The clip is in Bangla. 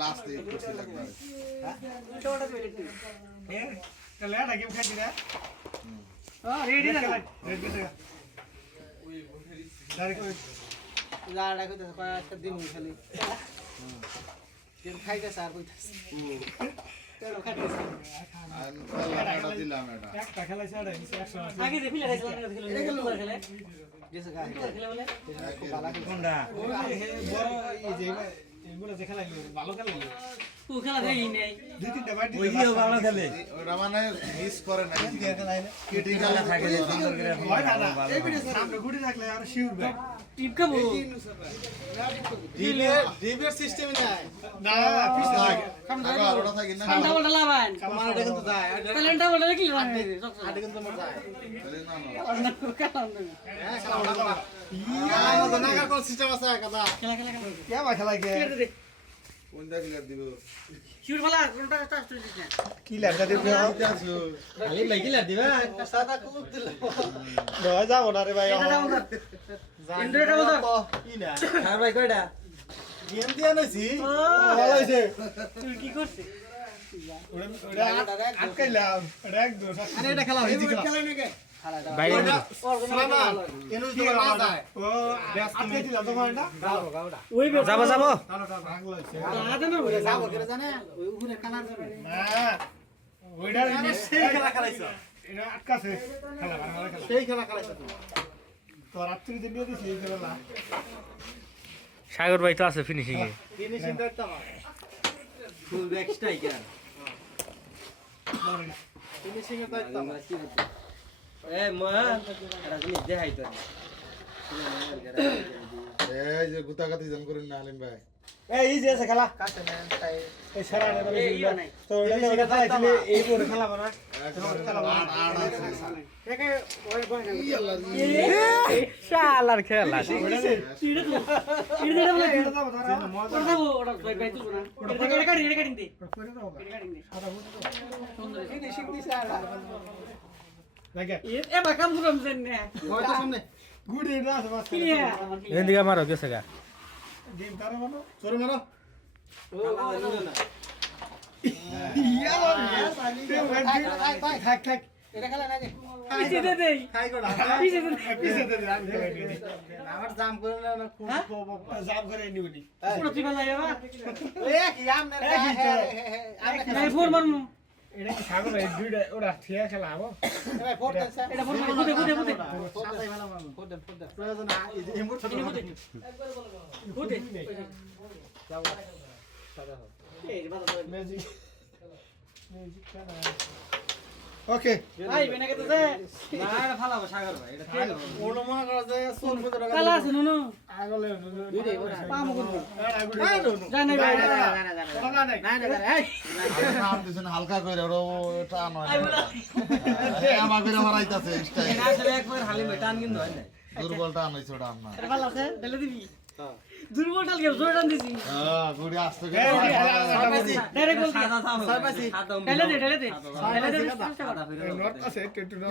লাস্টে করতে লাগবে হ্যাঁ ছোটটা তো রেডি এ তাহলে এটা গেম খেলি না রেডি না রেড গেছে ডাইরেক্ট লাড়া কইতে কয়েকটা দিন খালি গেম খাইতে স্যার কইতাছে কেন খাইতেছে এটা দিলাম এটা একটা খেলাইছে আর 100 আগে দেখি লাগাইছিল না খেলে খেলে গেছে গা খেলে বলে কোনটা বড় এই যে এগুলো যে খেলাইলো ভালো খেলাইলো ও খেলা দেই নাই দুই তিনটা বাটি ওই যে ভালো খেলে ওটা মানে মিস করে না খেলাইলে কেটে গেল থাকে হয় না এই ভিডিও সামনে গুড়ি রাখলে আর শিওর ভাই টিপ খাবো ডিবের সিস্টেম নাই না পিছে থাকে আগা ওটা থাকে না ঠান্ডা বড় লাভান আমারটা কিন্তু যায় ট্যালেন্টটা বড় কি লাভান আটে কিন্তু মর যায় না না অন্য কালাম দেবে হ্যাঁ খেলা নাগার কোন সিস্টেম আছে কথা খেলা খেলা কে বা খেলাই কে কোন দেখলে দিব শিউর খেলা কোনটা টাচ তুলিস না কি লাগা দিবে আছো খালি লাগিলা দিবা সাদা কুকুর দিল দয় যাব না রে ভাই এটা দাও না ইন্দ্রটা বল কি না আর ভাই কয়টা গেম দিয়া নাইছি ভালো হইছে তুই কি করছিস ওটা আটকাইলাম ওটা এক দোষ আরে এটা খেলা হইছে কি খেলা নাকি ভাই এনু তো না যায় ও আটকে দিলাম তো এটা ওই যাবো যাবো ভাগ লইছে আদে না বলে যাবো করে জানে ওই উপরে খেলার জন্য না ওইটা সেই খেলা খেলাইছো এটা আটকাছে খেলা ভালো খেলা সেই খেলা খেলাইছো তুমি তো রাত্রি দিন দিয়ে দিছি এই খেলা সাগর ভাই তো আছে ফিনিশিং এ ফিনিশিং করতে হবে ফুল ব্যাক স্ট্রাইকার ফিনিশিং এর করতে হবে এ মা রাজনি দেখাই তো এই যে গুতাগাতি জন করেন না আলিম ভাই এই যে আছে খেলা কাছে নেন তাই এই সারা না এই ইয়া নাই তো এটা খেলাইছিলে এই বড় খেলা বানা আড় আছে একে ওই বল শালার খেলা ইড়ে তো ইড়ে বলে এটা দাও ধরা ওটা দাও ওটা ভাই ভাই তুই না এটা কাটি দে করে দাও এটা কাটি দে সাদা বুঝ সুন্দর ফিনিশিং দিছে আর লাগে এ বাকাম সুরম দেন না ওই তো সামনে গুড এটা আছে বাস ক্লিয়ার এদিকে মারো গেছে গা গেম তার মানো সরে মারো ও না ইয়া থাক থাক এটা খেলা না যে পিছে দে দেই খাই গোড়া পিছে দে পিছে দে আমি আমার জাম করে না খুব জাম করে নিউনি পুরো তুই ভালো যাবা এ কি আমনে নাই ফোর মারমু এটা কি সাগর এই দুইটা ওরা ঠিয়া খেলা হবো ভাই ফোর দেন স্যার এটা ফোর মারমু গুদে গুদে গুদে সাতাই ভালো মারো ফোর দেন প্রয়োজন এই যে এমন ছোট গুদে যাও সাদা হোক এই বাবা ম্যাজিক ম্যাজিক খেলা ওকে ভাই বেনা কে তো দে না এটা ফালাবো সাগর ভাই এটা তেল ওনো মনে করা যায় সোন কত টাকা কালা আছে নুনু আগলে পাম করব আগলে জান নাই ভাই ওলা নাই না না না এই নাম দিছেন হালকা করে ওরা এটা নয় আমাকে মারাইতাছে স্টাইল এটা আসলে একবার হালি টান কিন্তু হয় না দুর্বলটা আনাইছে ওটা আমরা এটা ভালো আছে ঢেলে দিবি দুর্বল ডাল কে জোর টান দিছি হ্যাঁ গুড়ি আসতে ডাইরেক্ট বল সাদা সাদা সারবাসি ঢেলে দে ঢেলে দে ঢেলে দে নট আছে টেটু না